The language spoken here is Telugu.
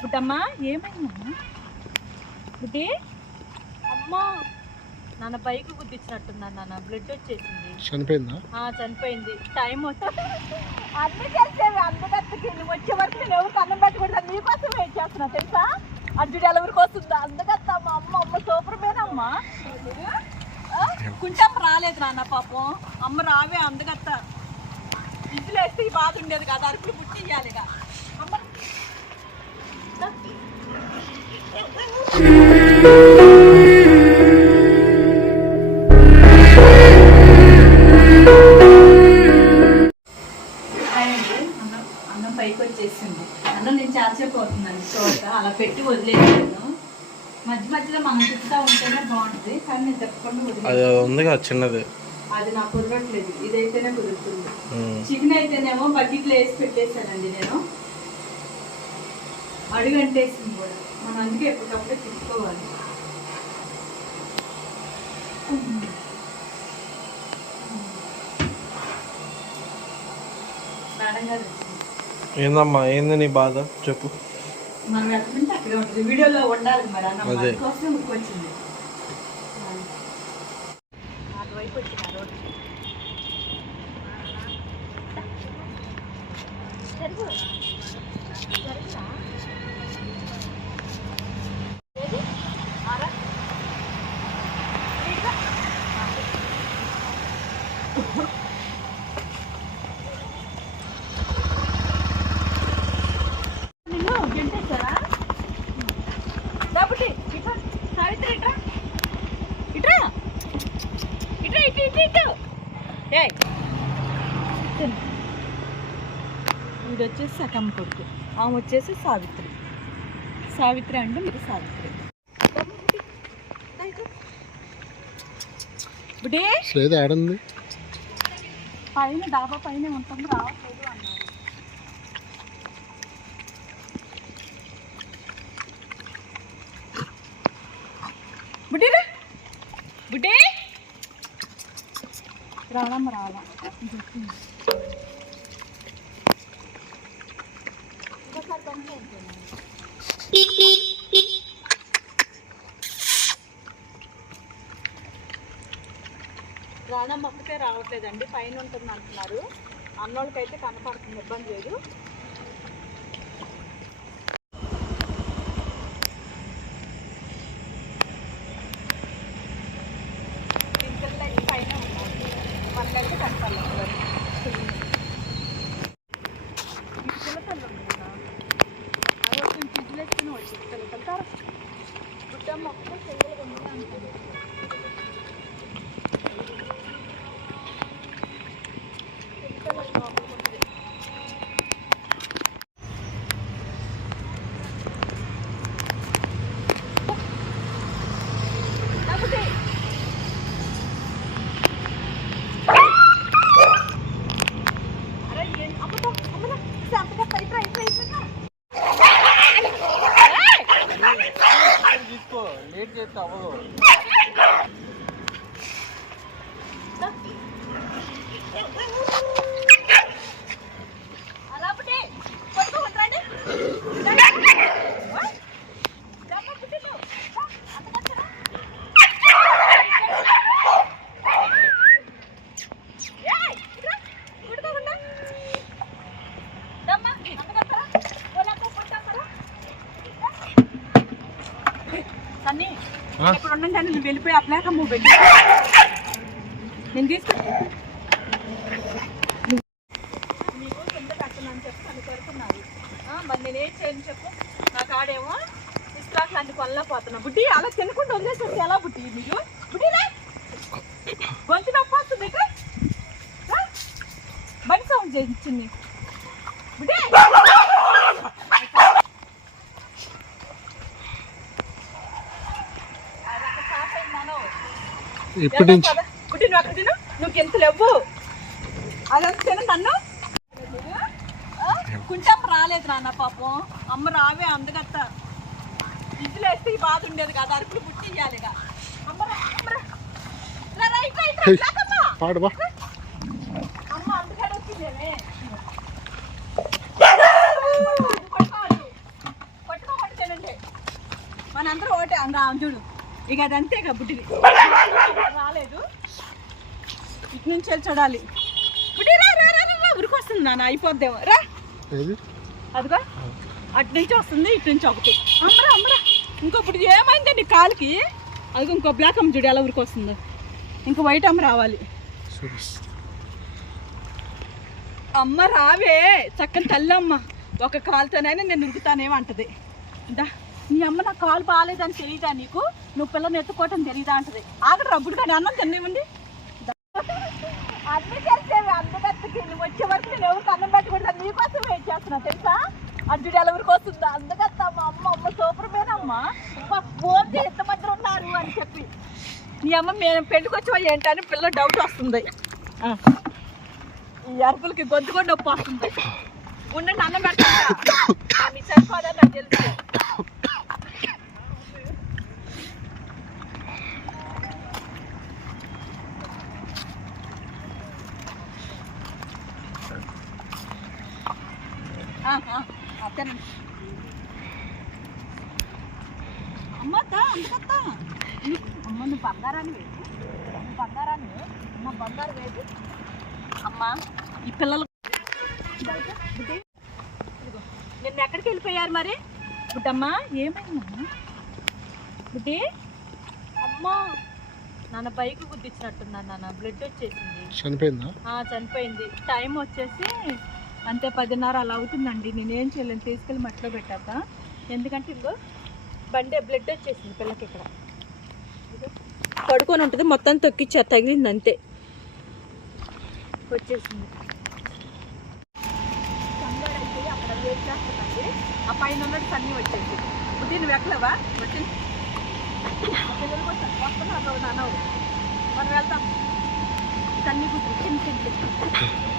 బుట్టమ్మా ఏమైందమ్మా బుట్టి అమ్మా నాన్న బైక్ గుద్దించినట్టున్నా నాన్న బ్లడ్ వచ్చేసింది. చనిపోయిందా? ఆ, చనిపోయింది. టైం వచ్చి అన్ని కలిసేవి అందగత్తకి నువ్వు వచ్చే వరకు నేను ఎవరికి అన్నం పెట్టకూడదు నీకోసం వెయిట్ చేస్తున్నా తెలుసా? అర్జుడు ఎవరికి వస్తుందా? అందగత్త మా అమ్మ అమ్మ సూపర్ మేనమ్మా కొంచెం రాలేదు నాన్న పాపం. అమ్మ రావే అందగత్త ఇంట్లో వేస్తే బాధ ఉండేది కదా అరుపులు వచ్చేసింది అన్నం నేను చార్చేపోతున్నాను చూడక అలా పెట్టి వదిలేసాను. మధ్య మధ్యలో మనం తిప్పుతా ఉంటేనే బాగుంటుంది. కానీ నేను తప్పకుండా అది వదిలేదు ఉందిగా చిన్నది. అది నాకు కుదరట్లేదు. ఇదైతేనే కుదురుతుంది. చికెన్ అయితేనేమో బకెట్లో వేసి పెట్టేశానండి నేను. అడుగు అంటేసింది కూడా. మనం అందుకే ఎప్పటికప్పుడే తిప్పుకోవాలి. మేడం గారు ఏందమ్మా ఏంది నీ బాధ చెప్పు మనం ఎక్కడి నుంచి అక్కడే ఉంటుంది వీడియోలో ఉండాలి మరి అన్న అదే. కోసం వచ్చింది అటువైపు వచ్చిన రోడ్డు జరుగు. జరుగురా. ఏది? ఆరా. ఇదిగో. నిన్ను గెంటేశారా లేకపోతే ఇట్రా సావిత్రి ఇట్రా ఇట్రా ఇట్రా ఇటు ఇటు ఇటు ఏయ్ వీడు వచ్చేసి సకమ్మ కొడుకు. ఆమె వచ్చేసి సావిత్రి. సావిత్రి అంటే మీరు సావిత్రి. పైన డాబా పైన ఉంటుంది రావట్లేదు అన్నారు. బుడ్డిరా బుడ్డి. రావడమ్మ రావాలా రావడం ఒక్కటే రావట్లేదండి పైన ఉంటుంది అంటున్నారు అన్నోళ్ళకైతే కనపడుతుంది ఇబ్బంది లేదు. ఇక్కడ ఉండండి నువ్వు వెళ్ళిపోయి అప్లాక నువ్వు వెళ్ళి. నేను తీసుకుంటా కింద పెట్టనని చెప్పి నన్ను పెడుతున్నారు మరి నేనేం చేయను చెప్పు. నా కాడేమో ఇస్లాక్ లాంటి పనుల్లో పోతున్నా బుడ్డి అలా తినకుండా వదిలేసేసి ఎలా బుడ్డి మీరు బుడ్డి రా. గొంతు నొప్పి వస్తుంది. బండి సౌండ్ చేయించింది బుడ్డి. ఇప్పటి నుంచి బుడ్డి నువ్వు అక్కడ తిను నువ్వు ఎంత లేవు అదంతా తిను నన్ను రాలేదు నాన్న పాపం అమ్మ రావే అందగత్త ఇంట్లో వేస్తే ఈ బాధ ఉండేది కదా అరుపులు పుట్టి ఇక. అమ్మ రా, అమ్మ రా. రా, రా, ఇట్రా, ఇట్రా, హే. ఇట్లాకమ్మా. పాడు బా అమ్మ అందుకని వచ్చిందేమే పట్టుకో, పట్టుకో. మనందరూ ఒకటే అంగా చూడు ఇక అదంతే ఇక బుడ్డిది. రాలేదు. ఇటు నుంచి వెళ్ళి చూడాలి. బుడ్డి రా రా రా రా, రా ఉరికొస్తుంది నాన్న అయిపోద్దేమో. రా. అదిగో అటు నుంచి వస్తుంది ఇటు నుంచి ఒకటి. అమ్మరా అమ్మరా ఇంకో ఇప్పుడు ఏమైంది నీ కాలుకి? అదిగో ఇంకో బ్లాక్ అమ్మ చూడు ఎలా ఉరికొస్తుందో ఇంకో వైట్ అమ్మ రావాలి. అమ్మ రావే చక్కని తల్లమ్మ. ఒక కాలుతోనైనా నేను ఉరుకుతానేమంటది దా నీ అమ్మ నా కాలు బాగాలేదని తెలియదా నీకు? నువ్వు పిల్లని ఎత్తుకోవటం తెలియదా అంటది. ఆగడు రబ్బుడు కానీ అన్నం తినేమండి అన్ని తెలిసేవి అందగత్తకి నువ్వు వచ్చే వరకు నేను ఎవరికి అన్నం పెట్టకుండా నీకోసం వెయిట్ చేస్తున్నా తెలుసా? అర్జుడు ఎవరికి వస్తుందా? అందగత్త మా అమ్మ అమ్మ సూపర్ మేనమ్మ ఫోన్ మధ్య ఉన్నారు అని చెప్పి. నీ అమ్మ మేము పెళ్ళికి ఏంటని పిల్ల డౌట్ వస్తుంది. ఈ అరుపులకి గొంతు కూడా నొప్పి వస్తుంది. ఉండండి అన్నం పెడతా మీ సరిపోదా నాకు తెలుసు. ఆ, ఆ, అత్తేనండి అమ్మ అత్తా అందుకత్తా అమ్మ నువ్వు బంగారాన్ని వేసి బంగారాన్ని అమ్మ బంగారు వేసి అమ్మా ఈ పిల్లలు. నిన్న ఎక్కడికి వెళ్ళిపోయారు మరి? బుడ్డమ్మా ఏమైందమ్మా బుడ్డి? అమ్మా నాన్న బైక్ గుద్దిచ్చినట్టున్నాను నాన్న. బ్లడ్ వచ్చేసింది. చనిపోయింది. టైం వచ్చేసి అంతే పదిన్నర అలా అవుతుందండి. నేనేం చేయలేను. తీసుకెళ్ళి మట్లో పెట్టాక ఎందుకంటే ఇంకో బండి బ్లడ్ వచ్చేసింది పిల్లకి ఇక్కడ. పడుకొని ఉంటుంది. మొత్తం తొక్కిచ్చారు తగిలింది అంతే. వచ్చేసింది. అక్కడ వెయిట్ చేస్తుందండి. ఆ పైన ఉన్నది అన్నీ వచ్చేసి ఇప్పుడు దీన్ని ఎక్కలేవా? వచ్చి పిల్లలు కూడా వస్తున్నారు. నాన్న మనం వెళ్తాం సన్నీ కూతురు చిన్న చిన్న.